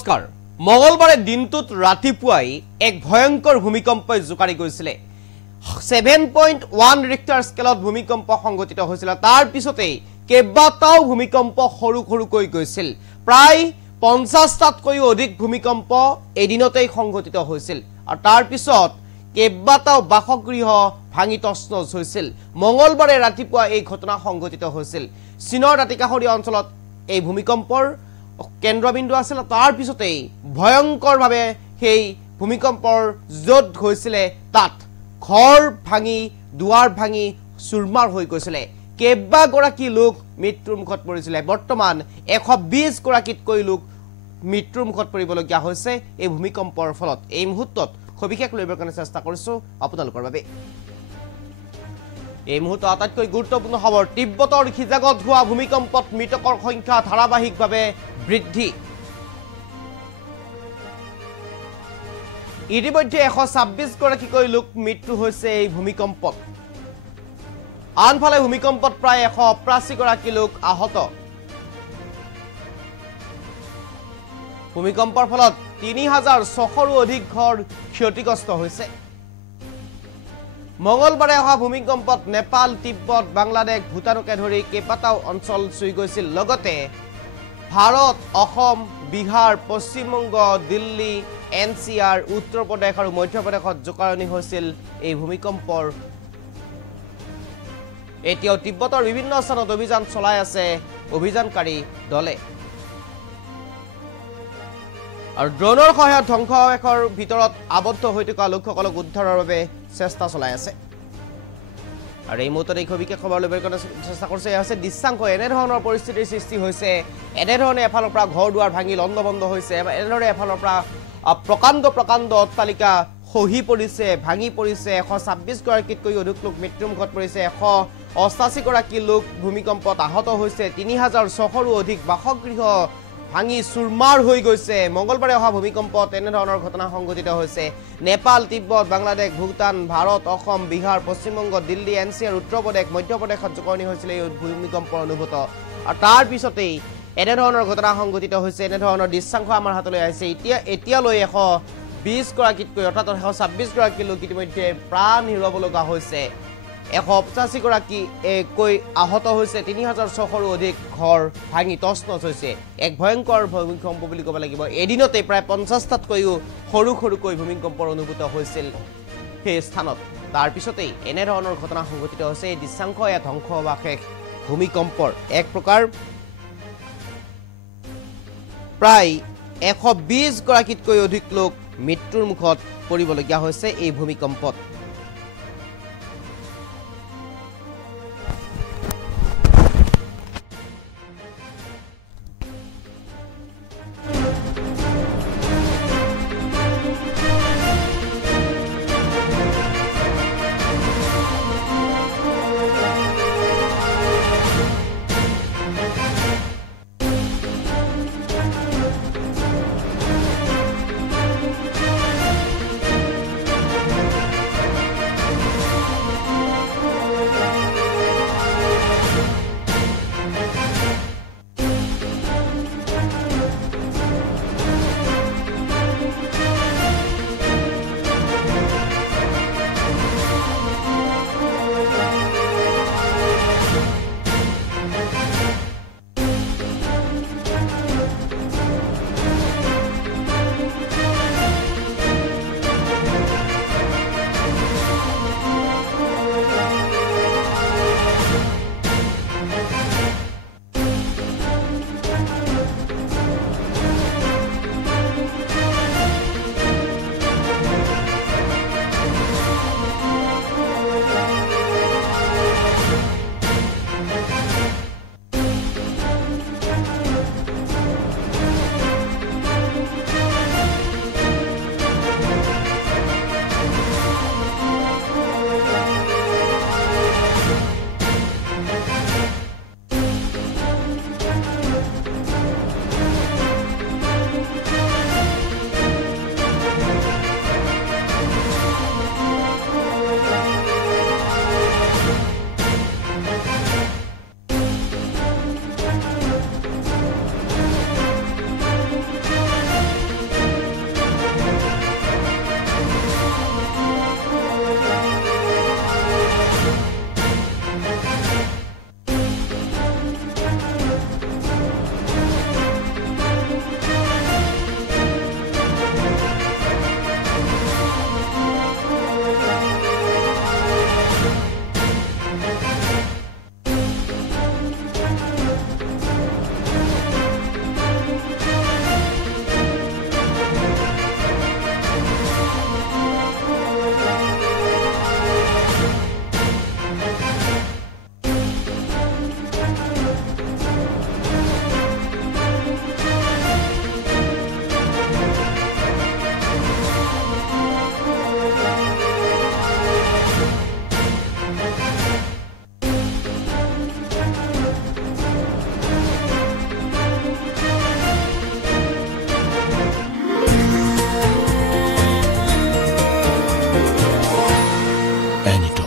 নমস্কাৰ মঙ্গলবাৰে দিনটোত ৰাতিপুৱাই এক ভয়ংকৰ ভূমিকম্পই জোকাৰি গৈছিলে 7.1 ৰিক্টাৰ স্কেলত ভূমিকম্প সংঘটিত হৈছিল তাৰ পিছতেই কেইবাটাও ভূমিকম্প সৰু সৰুকৈ গৈছিল প্ৰায় 50টাতকৈও অধিক ভূমিকম্প এদিনতেই সংঘটিত হৈছিল আৰু তাৰ পিছত কেইবাটাও বাসগৃহ ভাঙি তছনছ হৈছিল মঙ্গলবাৰে ৰাতিপুৱা এই ঘটনা সংঘটিত হৈছিল চীনৰ দাঁতিকাষৰীয়া অঞ্চলত এই ভূমিকম্পৰ কেন্দ্ৰবিন্দু আছিল তাৰ পিছতেই ভয়ংকৰভাৱে সেই ভূমিকম্পৰ য'ত হৈছিলে তাত ঘৰ ভাঙি দুৱাৰ ভাঙি চুৰমাৰ হৈ গৈছিলে কেইবাগৰাকী লোক মৃত্যুৰ মুখত পৰিছিলে বৰ্তমান 120 গৰাকীতকৈ লোক মৃত্যুৰ মুখত পৰিবলগীয়া হৈছে এই ভূমিকম্পৰ ফলত এই মুহূৰ্তত সবিশেষ লইবৰ কাৰণে চেষ্টা কৰিছো আপোনালোকৰ বাবে এই মুহূৰ্ত আটাইতকৈ গুৰুত্বপূৰ্ণ খবৰ তিব্বতৰ খিজাগত হোৱা ভূমিকম্পত মৃতকৰ সংখ্যা ধাৰাবাহিকভাৱে বৃদ্ধি ইতিমধ্যে 126 গৰাকীকৈ লোক মৃত্যু হৈছে এই ভূমিকম্পত আনফালে ভূমিকম্পত প্ৰায় 188 গৰাকী লোক আহত ভূমিকম্পৰ ফলত 3600ৰো অধিক ঘৰ ক্ষতিগ্ৰস্ত হৈছে মঙ্গলবাৰে হোৱা ভূমিকম্পত নেপাল তিব্বত বাংলাদেশ ভূটানকে ধৰি কেইবাটাও অঞ্চল চুই গৈছিল লগতে ভাৰত অসম বিহাৰ পশ্চিমবংগ দিল্লী এনচিআৰ উত্তৰ প্ৰদেশ আৰু মধ্য প্ৰদেশত জোকাৰণি হৈছিল এই ভূমিকম্পৰ এতিয়াও তিব্বতৰ বিভিন্ন স্থানত অভিযান চলাই আছে অভিযানকাৰী দলে আৰু ড্ৰোনৰ সহায়ত ধ্বংসাৱশেষৰ ভিতৰত আবদ্ধ হৈ থকা লোকসকলক উদ্ধাৰৰ বাবে চেষ্টা চলাই আছে আৰু এই মুহূৰ্তত এই খবিকে খবৰ লবৰ কাৰণে চেষ্টা কৰিছে আছে দৃশ্যাংশ এনে ধৰণৰ পৰিস্থিতিৰ সৃষ্টি হৈছে এনে ধৰণে এফালৰ পৰা ঘৰ দুৱাৰ ভাঙি লণ্ডভণ্ড হৈছে এনে ধৰণে এফালৰ পৰা প্ৰকাণ্ড অট্টালিকা খহি পৰিছে ভাঙি পৰিছে 126 গৰাকীতকৈ অধিক লোক মৃত্যুৰ মুখত পৰিছে 188 গৰাকী লোক ভূমিকম্পত আহত হৈছে 3600ৰো অধিক বাসগৃহ ভাঙি চুৰমাৰ হৈ গৈছে মঙ্গলবাৰে অহা ভূমিকম্পত এনে ধৰণৰ ঘটনা সংঘটিত হৈছে নেপাল তিব্বত বাংলাদেশ ভূটান ভাৰত অসম বিহাৰ পশ্চিমবংগ দিল্লী এনচিআৰ উত্তৰ প্ৰদেশ মধ্য প্ৰদেশত জোকাৰণি হৈছিল এই ভূমিকম্পৰ অনুভূত আৰু তাৰ পিছতেই এনে ধৰণৰ ঘটনা সংঘটিত হৈছে এনে ধৰণৰ দৃশ্যাংশ আমাৰ হাতলৈ আহিছে এতিয়ালৈ 120 গৰাকীতকৈ অৰ্থাৎ 126 গৰাকী লোক ইতিমধ্যে প্ৰাণ হেৰুৱাব লগা হৈছে 185 গৰাকী কৈ আহত হৈছে 3600ৰো অধিক ঘৰ ভাঙি তছনছ হৈছে এক ভয়ংকৰ ভূমিকম্প বুলি ক'ব লাগিব এদিনতে প্ৰায় 50টাতকৈও সৰুকৈ ভূমিকম্পৰ অনুভূত হৈছিল সেই স্থানত তাৰ পিছতেই এনে ধৰণৰ ঘটনা সংঘটিত হৈছে এই দৃশ্যাংশ এয়া ধ্বংসাৱশেষ ভূমিকম্পৰ এক প্ৰকাৰ প্ৰায় 120 গৰাকীতকৈ অধিক লোক মৃত্যুৰ মুখত পৰিবলগীয়া হৈছে এই ভূমিকম্পত anytime.